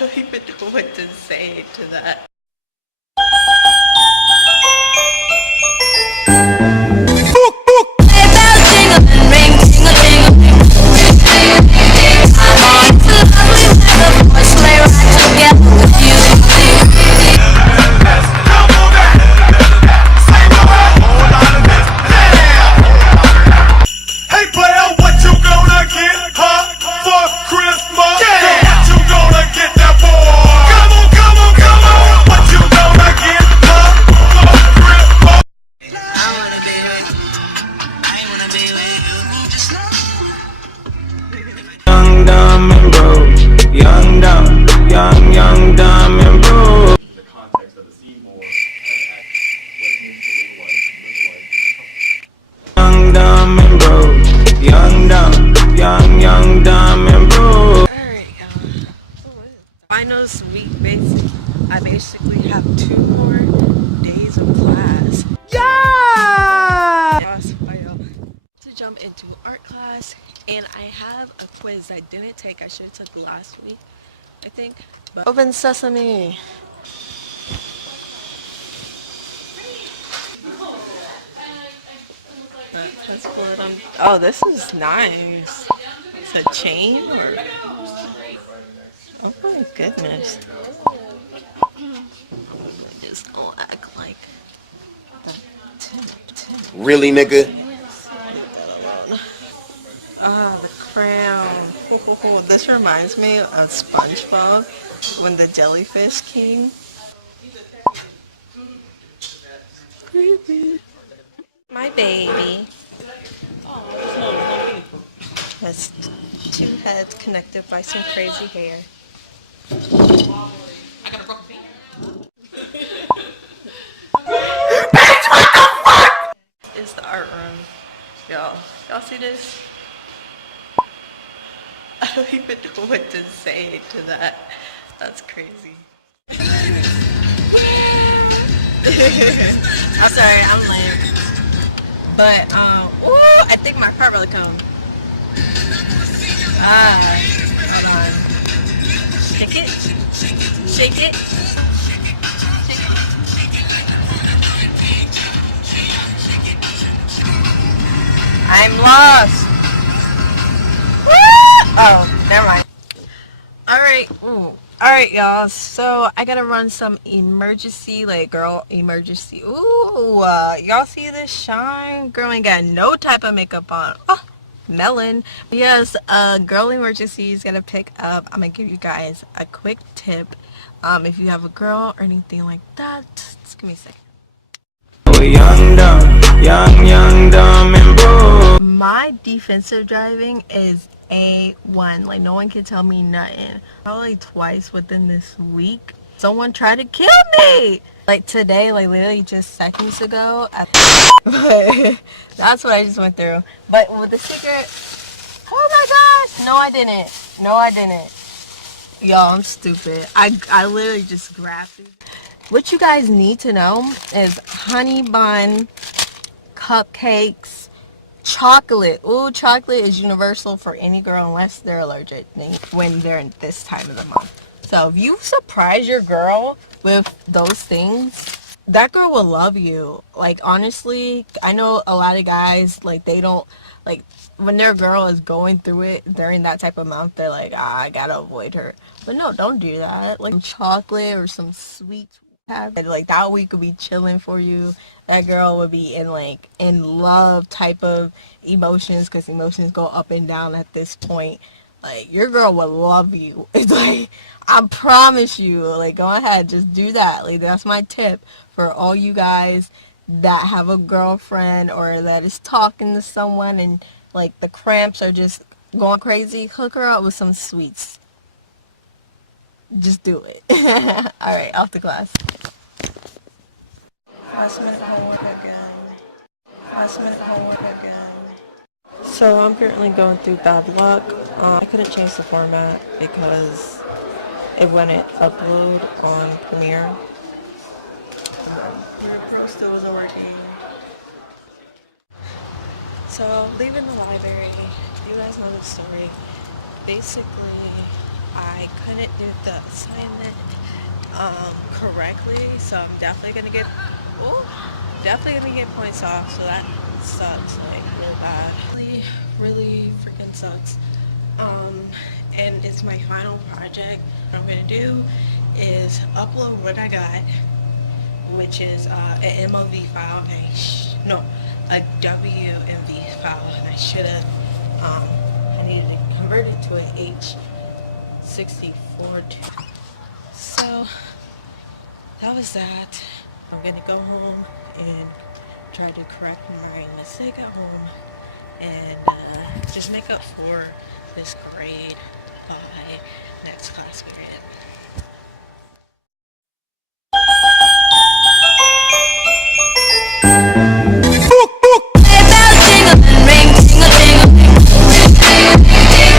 don't even know what to say to that. Young, dumb, and broke. The context of the scene more young, dumb, and broke. Young, dumb, and broke. Alright, finals week basic. I basically have 2 more days of class. Yeah! To jump into art class, and I have a quiz I didn't take. I should have took last week, I think. But open sesame. Let's pull it on. Oh, this is nice. It's a chain or? Oh my goodness. Just gonna act like really, nigga? Ah, the crown. This reminds me of SpongeBob when the jellyfish came. Creepy. My baby. Has 2 heads connected by some crazy hair. I got a broken finger. It's the art room. Y'all see this? I don't even know what to say to that. That's crazy. I'm sorry, I'm lame. But, ooh, I think my part really come. Hold on. Shake it. Shake it. Shake it. I'm lost. Oh, never mind. Alright, y'all. So I gotta run some emergency, girl emergency. Ooh, y'all see this shine? Girl ain't got no type of makeup on. Oh, melon. Yes, girl emergency is gonna pick up. I'm gonna give you guys a quick tip. If you have a girl or anything like that, just give me a second. Young, dumb, and broke. My defensive driving is A1. Like, no one can tell me nothing. Probably twice within this week, someone tried to kill me. Like today, like literally just seconds ago. But that's what I just went through. But with the secret, oh my gosh, no I didn't. Y'all, I'm stupid. I literally just grabbed it. What you guys need to know is honey bun, cupcakes, chocolate. Ooh, chocolate is universal for any girl unless they're allergic when they're in this time of the month. So if you surprise your girl with those things, that girl will love you. Like, honestly, I know a lot of guys, like, they don't, like, when their girl is going through it during that type of month, they're like, I gotta avoid her. But no, don't do that. Like, chocolate or some sweets. Like, that week could be chilling for you. That girl would be in love type of emotions, because emotions go up and down at this point. Like, your girl would love you. It's like, I promise you. Like, go ahead, just do that. Like, that's my tip for all you guys that have a girlfriend or that is talking to someone and like the cramps are just going crazy. Hook her up with some sweets. Just do it. Alright, off to class. Last minute homework again. So I'm currently going through bad luck. I couldn't change the format because it wouldn't upload on Premiere. Pro still wasn't working. So leaving the library, you guys know the story. Basically, I couldn't do the assignment correctly, so I'm definitely gonna get points off. So that sucks like real bad. Really freaking sucks. And it's my final project. What I'm gonna do is upload what I got, which is an MOV file. No, a WMV file, and I should have. I needed to convert it to an H64. So that was that. I'm gonna go home and try to correct my mistake at home and just make up for this grade by next class period.